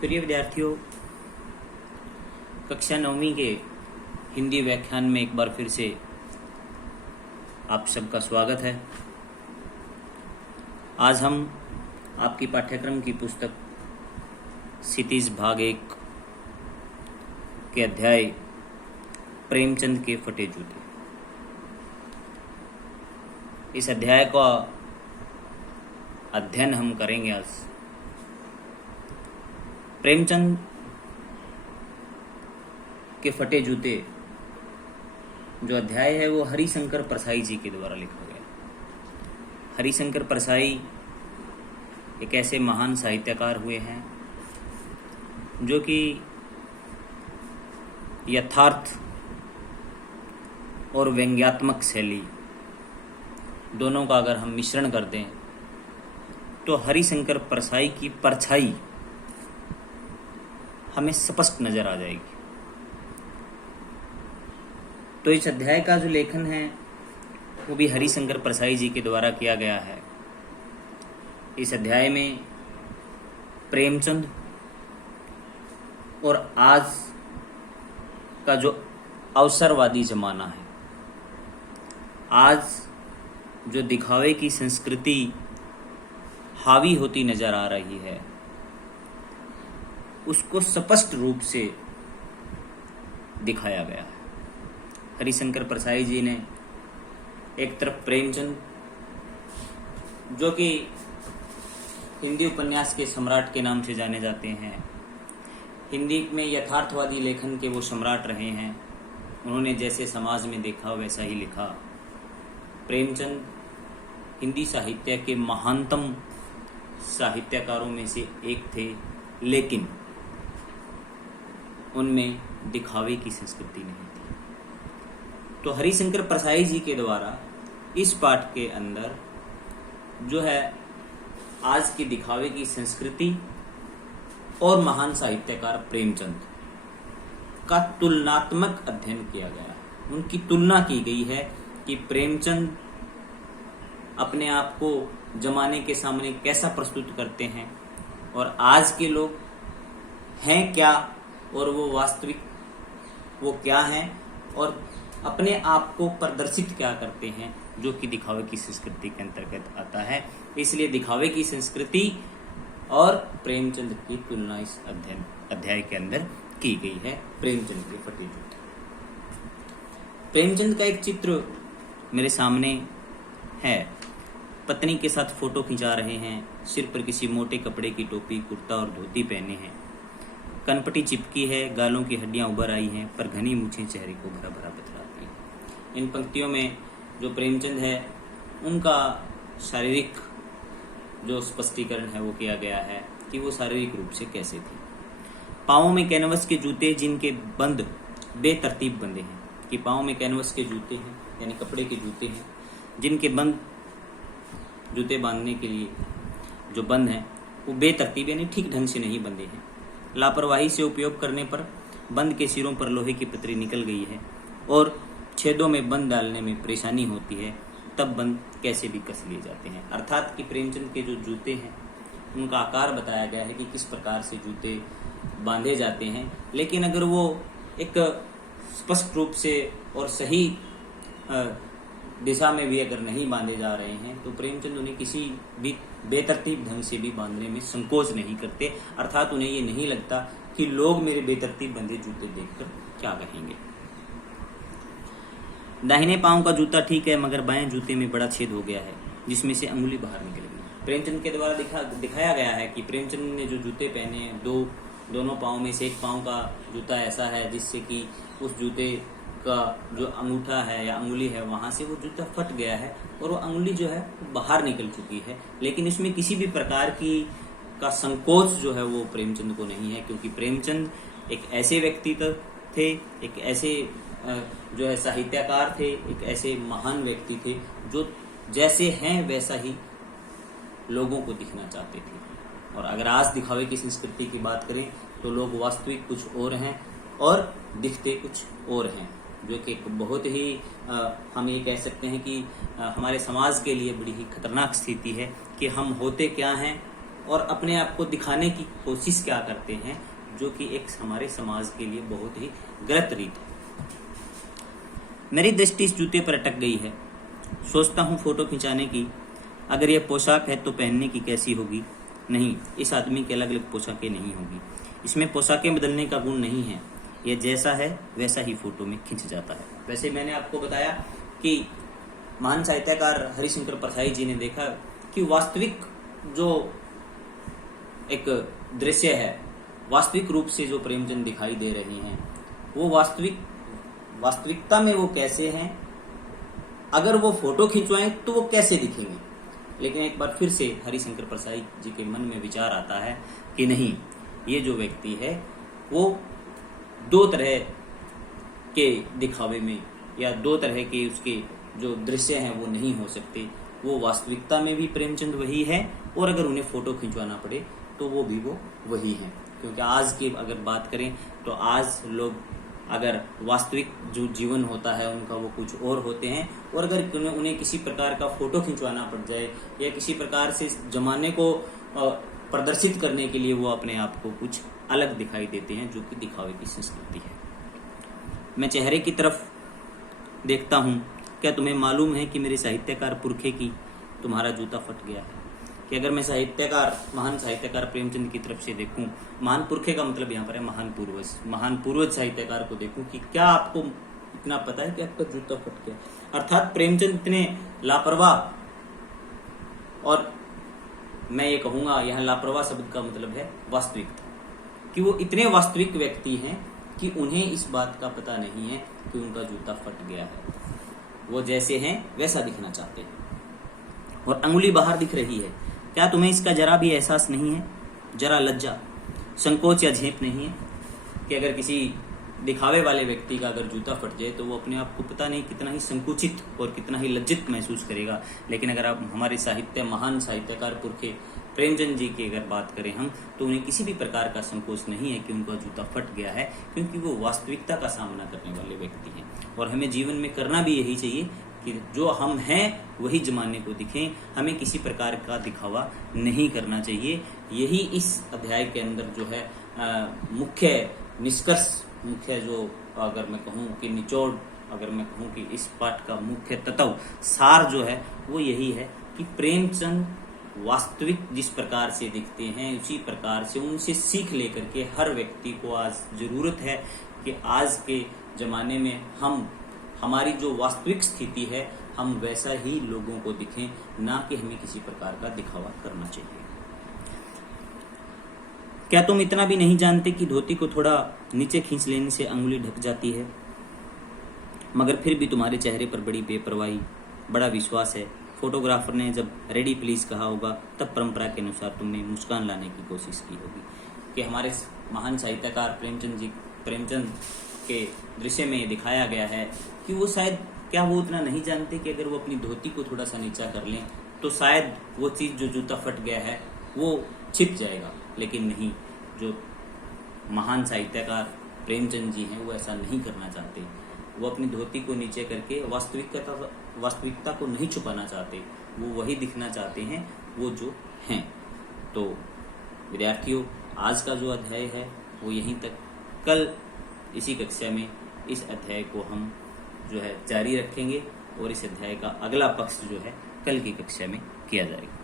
प्रिय विद्यार्थियों, कक्षा 9वीं के हिंदी व्याख्यान में एक बार फिर से आप सबका स्वागत है। आज हम आपकी पाठ्यक्रम की पुस्तक क्षितिज भाग 1 के अध्याय प्रेमचंद के फटे जूते, इस अध्याय का अध्ययन हम करेंगे आज। प्रेमचंद के फटे जूते जो अध्याय है वो हरिशंकर परसाई जी के द्वारा लिखा गया। हरिशंकर परसाई एक ऐसे महान साहित्यकार हुए हैं जो कि यथार्थ और व्यंग्यात्मक शैली दोनों का अगर हम मिश्रण कर दें तो हरिशंकर परसाई की परछाई हमें स्पष्ट नजर आ जाएगी। तो इस अध्याय का जो लेखन है वो भी हरिशंकर परसाई जी के द्वारा किया गया है। इस अध्याय में प्रेमचंद और आज का जो अवसरवादी जमाना है, आज जो दिखावे की संस्कृति हावी होती नजर आ रही है, उसको स्पष्ट रूप से दिखाया गया है। हरिशंकर परसाई जी ने एक तरफ प्रेमचंद जो कि हिंदी उपन्यास के सम्राट के नाम से जाने जाते हैं, हिंदी में यथार्थवादी लेखन के वो सम्राट रहे हैं, उन्होंने जैसे समाज में देखा वैसा ही लिखा। प्रेमचंद हिंदी साहित्य के महानतम साहित्यकारों में से एक थे, लेकिन उनमें दिखावे की संस्कृति नहीं थी। तो हरिशंकर परसाई जी के द्वारा इस पाठ के अंदर जो है आज की दिखावे की संस्कृति और महान साहित्यकार प्रेमचंद का तुलनात्मक अध्ययन किया गया है। उनकी तुलना की गई है कि प्रेमचंद अपने आप को जमाने के सामने कैसा प्रस्तुत करते हैं और आज के लोग हैं क्या और वो वास्तविक वो क्या हैं और अपने आप को प्रदर्शित क्या करते हैं, जो कि दिखावे की संस्कृति के अंतर्गत आता है। इसलिए दिखावे की संस्कृति और प्रेमचंद की तुलना इस अध्याय के अंदर की गई है। प्रेमचंद के फटे जूते। प्रेमचंद का एक चित्र मेरे सामने है। पत्नी के साथ फोटो खिंचा रहे हैं, सिर पर किसी मोटे कपड़े की टोपी, कुर्ता और धोती पहने हैं, कनपटी चिपकी है, गालों की हड्डियां उभर आई हैं, पर घनी मूछें चेहरे को भरा भरा बतलाती हैं। इन पंक्तियों में जो प्रेमचंद है उनका शारीरिक जो स्पष्टीकरण है वो किया गया है कि वो शारीरिक रूप से कैसे थे। पाँवों में कैनवस के जूते जिनके बंद बेतरतीब बंधे हैं, कि पाँव में कैनवस के जूते हैं यानी कपड़े के जूते हैं जिनके बंद जूते बांधने के लिए जो बंद हैं वो बेतरतीब यानी ठीक ढंग से नहीं बंधे हैं। लापरवाही से उपयोग करने पर बंद के सिरों पर लोहे की पतरी निकल गई है और छेदों में बंद डालने में परेशानी होती है, तब बंद कैसे भी कस लिए जाते हैं। अर्थात कि प्रेमचंद के जो जूते हैं उनका आकार बताया गया है कि किस प्रकार से जूते बांधे जाते हैं, लेकिन अगर वो एक स्पष्ट रूप से और सही दिशा में भी अगर नहीं बांधे जा रहे हैं तो प्रेमचंद उन्हें किसी भी बेतरतीब ढंग से भी बांधने में संकोच नहीं करते। अर्थात उन्हें ये नहीं लगता कि लोग मेरे बेतरतीब बंधे जूते देखकर क्या कहेंगे। दाहिने पांव का जूता ठीक है, मगर बाएं जूते में बड़ा छेद हो गया है जिसमें से अंगुली बाहर निकल गई। प्रेमचंद के द्वारा दिखाया गया है कि प्रेमचंद ने जो जूते पहने दोनों पाँव में से एक पाँव का जूता ऐसा है जिससे कि उस जूते का जो अंगूठा है या अंगुली है वहां से वो जूता फट गया है और वो अंगुली जो है बाहर निकल चुकी है, लेकिन इसमें किसी भी प्रकार का संकोच जो है वो प्रेमचंद को नहीं है, क्योंकि प्रेमचंद एक ऐसे व्यक्तित्व थे, एक ऐसे जो है साहित्यकार थे, एक ऐसे महान व्यक्ति थे जो जैसे हैं वैसा ही लोगों को दिखना चाहते थे। और अगर आज दिखावे की संस्कृति की बात करें तो लोग वास्तविक कुछ और हैं और दिखते कुछ और हैं, जो कि एक बहुत ही हम ये कह सकते हैं कि हमारे समाज के लिए बड़ी ही खतरनाक स्थिति है कि हम होते क्या हैं और अपने आप को दिखाने की कोशिश क्या करते हैं, जो कि एक हमारे समाज के लिए बहुत ही गलत रीत है। मेरी दृष्टि इस जूते पर अटक गई है। सोचता हूँ फोटो खिंचाने की, अगर यह पोशाक है तो पहनने की कैसी होगी। नहीं, इस आदमी की अलग अलग पोशाकें नहीं होगी। इसमें पोशाकें बदलने का गुण नहीं है, यह जैसा है वैसा ही फोटो में खिंच जाता है। वैसे मैंने आपको बताया कि महान साहित्यकार हरिशंकर परसाई जी ने देखा कि वास्तविक जो एक दृश्य है, वास्तविक रूप से जो प्रेमचंद दिखाई दे रहे हैं, वो वास्तविकता में वो कैसे हैं, अगर वो फोटो खिंचवाएं तो वो कैसे दिखेंगे। लेकिन एक बार फिर से हरिशंकर परसाई जी के मन में विचार आता है कि नहीं, ये जो व्यक्ति है वो दो तरह के दिखावे में या दो तरह के उसके जो दृश्य हैं वो नहीं हो सकते। वो वास्तविकता में भी प्रेमचंद वही है, और अगर उन्हें फोटो खिंचवाना पड़े तो वो भी वो वही है। क्योंकि आज की अगर बात करें तो आज लोग अगर वास्तविक जो जीवन होता है उनका वो कुछ और होते हैं, और अगर उन्हें किसी प्रकार का फोटो खिंचवाना पड़ जाए या किसी प्रकार से जमाने को प्रदर्शित करने के लिए वो अपने आप को कुछ अलग दिखाई देते हैं, जो कि दिखावे की संस्कृति है। मैं चेहरे की तरफ देखता हूँ। क्या तुम्हें मालूम है कि मेरे साहित्यकार पुरखे की तुम्हारा जूता फट गया है? कि अगर मैं महान साहित्यकार प्रेमचंद की तरफ से देखूं, महान पुरखे का मतलब यहाँ पर है महान पूर्वज साहित्यकार को देखूं कि क्या आपको इतना पता है कि आपका जूता फट गया। अर्थात प्रेमचंद इतने लापरवाह, और मैं ये कहूंगा यहाँ लापरवाह शब्द का मतलब है वास्तविकता, कि वो इतने वास्तविक व्यक्ति हैं कि उन्हें इस बात का पता नहीं है कि उनका जूता फट गया है। वो जैसे हैं वैसा दिखना चाहते हैं, और अंगुली बाहर दिख रही है। क्या तुम्हें इसका जरा भी एहसास नहीं है, जरा लज्जा, संकोच या झेप नहीं है कि अगर किसी दिखावे वाले व्यक्ति का अगर जूता फट जाए तो वो अपने आप को पता नहीं कितना ही संकुचित और कितना ही लज्जित महसूस करेगा। लेकिन अगर आप हमारे महान साहित्यकार पुरखे प्रेमचंद जी की अगर बात करें हम, तो उन्हें किसी भी प्रकार का संकोच नहीं है कि उनका जूता फट गया है, क्योंकि वो वास्तविकता का सामना करने वाले व्यक्ति हैं। और हमें जीवन में करना भी यही चाहिए कि जो हम हैं वही जमाने को दिखें, हमें किसी प्रकार का दिखावा नहीं करना चाहिए। यही इस अध्याय के अंदर जो है मुख्य निष्कर्ष, मुख्य जो अगर मैं कहूँ कि निचोड़, अगर मैं कहूँ कि इस पाठ का मुख्य तत्व सार जो है वो यही है कि प्रेमचंद वास्तविक जिस प्रकार से दिखते हैं उसी प्रकार से उनसे सीख लेकर के हर व्यक्ति को आज जरूरत है कि आज के जमाने में हमारी जो वास्तविक स्थिति है हम वैसा ही लोगों को दिखें, ना कि हमें किसी प्रकार का दिखावा करना चाहिए। क्या तुम इतना भी नहीं जानते कि धोती को थोड़ा नीचे खींच लेने से अंगुली ढक जाती है? मगर फिर भी तुम्हारे चेहरे पर बड़ी बेपरवाही, बड़ा विश्वास है। फोटोग्राफर ने जब रेडी प्लीज कहा होगा तब परंपरा के अनुसार तुमने मुस्कान लाने की कोशिश की होगी। कि हमारे महान साहित्यकार प्रेमचंद के दृश्य में ये दिखाया गया है कि वो शायद, क्या वो उतना नहीं जानते कि अगर वो अपनी धोती को थोड़ा सा नीचा कर लें तो शायद वो चीज़ जो जूता फट गया है वो छिप जाएगा। लेकिन नहीं, जो महान साहित्यकार प्रेमचंद जी हैं वो ऐसा नहीं करना चाहते। वो अपनी धोती को नीचे करके वास्तविकता को नहीं छुपाना चाहते, वो वही दिखना चाहते हैं वो जो हैं। तो विद्यार्थियों, आज का जो अध्याय है वो यहीं तक। कल इसी कक्षा में इस अध्याय को हम जो है जारी रखेंगे और इस अध्याय का अगला पक्ष जो है कल की कक्षा में किया जाएगा।